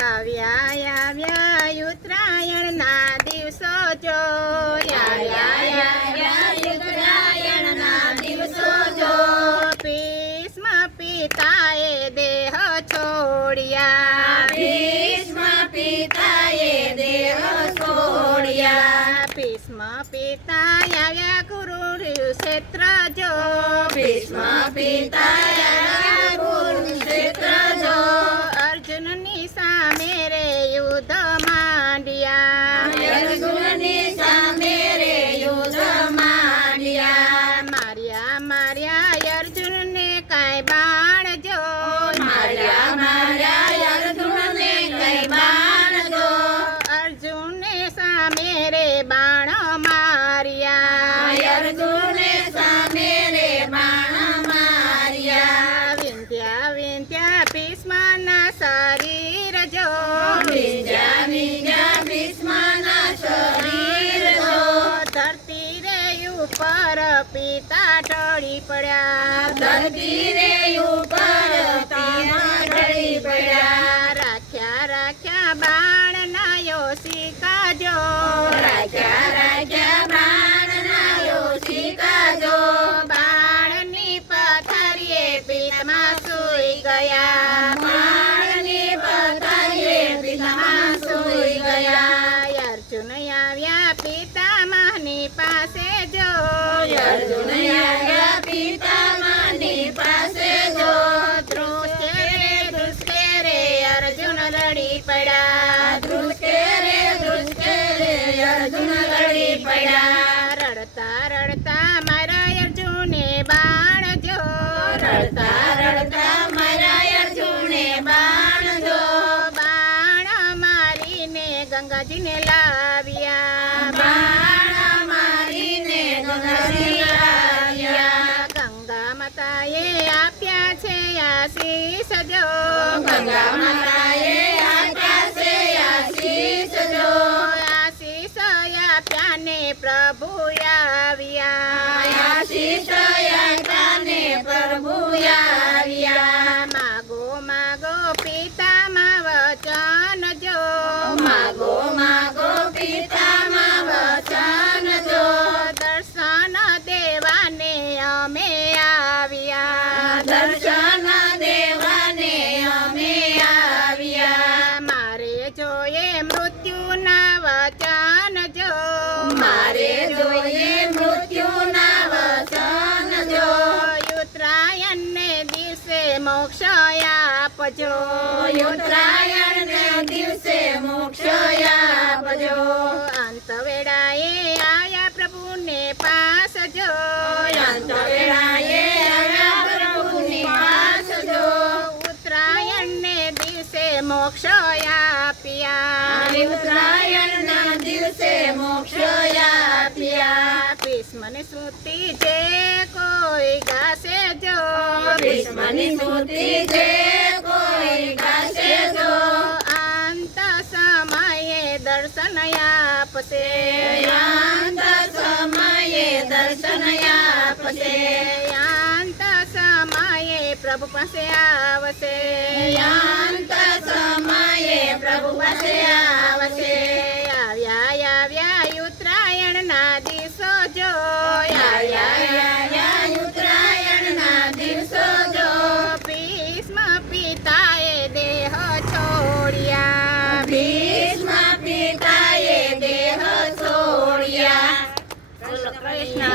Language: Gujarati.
આવ્યા આવ્યા ઉત્તરાયણના દિવસો જો ઉત્તરાયણના દિવસો જો ભીષ્મ પિતાએ દેહ છોડ્યા ભીષ્મ પિતાએ દેહ છોડ્યા ભીષ્મ પિતા આવ્યા કુરુક્ષેત્ર જો ભીષ્મ પિતાએ કુરુક્ષેત્ર જો અર્જુનની સામે રે યુદ્ધ માંડ્યા અર્જુનની સામે રે યુદ્ધ માંડ્યા માર્યા માર્યા અર્જુનને કાંઈ બાણ જો માર્યા અર્જુનને કઈ બાણ જો અર્જુને સામે રે બાણ માર્યા અર્જુને સામે રે બાણ માર્યા વિંધ્યા વિંધ્યા ભીષ્મના શરીર જો વિંધ્યા ભીષ્મના શરીર જો ધરતી રે ઉપર પિતા ઢળી પડ્યા ધરતી રે ઉપર પિતા ઢળી પડ્યા રાખ્યા રાખ્યા બાણ નાયો સિકાજો રાખ્યા બાણના યોશિકા જો બાણની પથારીએ પિતામાં સૂઈ ગયા બાણની પથારીએ પિતામાં સૂઈ ગયા અર્જુન આવ્યા પિતામહની પાસે જો અર્જુન આવ્યા પિતામહની પાસે જો ધ્રુસકે રે અર્જુન લડી પડ્યા ધ્રુસકે રે અર્જુન લડી પડ્યા રડતા રડતા મારા અર્જુને બાણ જો રડતા મારા અર્જુને બાણ જો બાણ મારીને ગંગાજીને લાવ્યા બાણ મારીને ગંગાજી લાવ્યા ગંગા માતાએ આપ્યા છે આશીષ જો ગંગા માતાએ આપ્યા છે આશીષ જો આશીષ આપ્યા ને પ્રભુ આવ્યા આશીષ આપ્યાને પ્રભુ આવ્યા માગો માગો પિતામાં વચન જો માગો પિતામાં વચન જો દર્શન દેવાને અમે આવ્યા દર્શન દેવાને અમે આવ્યા મારે જોઈએ મૃત્યુના વચન જો મારે જોઈએ મૃત્યુના વચન જો ઉત્તરાયણને દિવસે મોક્ષ આપજો ઉત્તરાયણને દિવસે મોક્ષ આપજો અંત વેળાએ આયા પ્રભુને પાસ જો અંત વેળાએ આવ્યા પ્રભુની પાસ જો ઉત્તરાયણને દિવસે મોક્ષ આપ્યા ઉત્તરાયણના દિવસે મોક્ષ આપ્યા ભીષ્મને સ્તુતિ જે કોઈ ગાશે જો ભીષ્મની સ્તુતિ જે કોઈ ગાશે જો અંત સમયે દર્શન આપશે અંત સમયે દર્શન આપશે અંત સમયે પ્રભુ પાસે આવશે અંત સમયે પ્રભુ પાસે આવશે આવ્યા આવ્યા ઉત્તરાયણના દિવસો જો આવ્યા ઉત્તરાયણના દિવસો જો ભીષ્મ પિતાએ દેહ છોડ્યા ભીષ્મ પિતાએ દેહ છોડ્યા કૃષ્ણ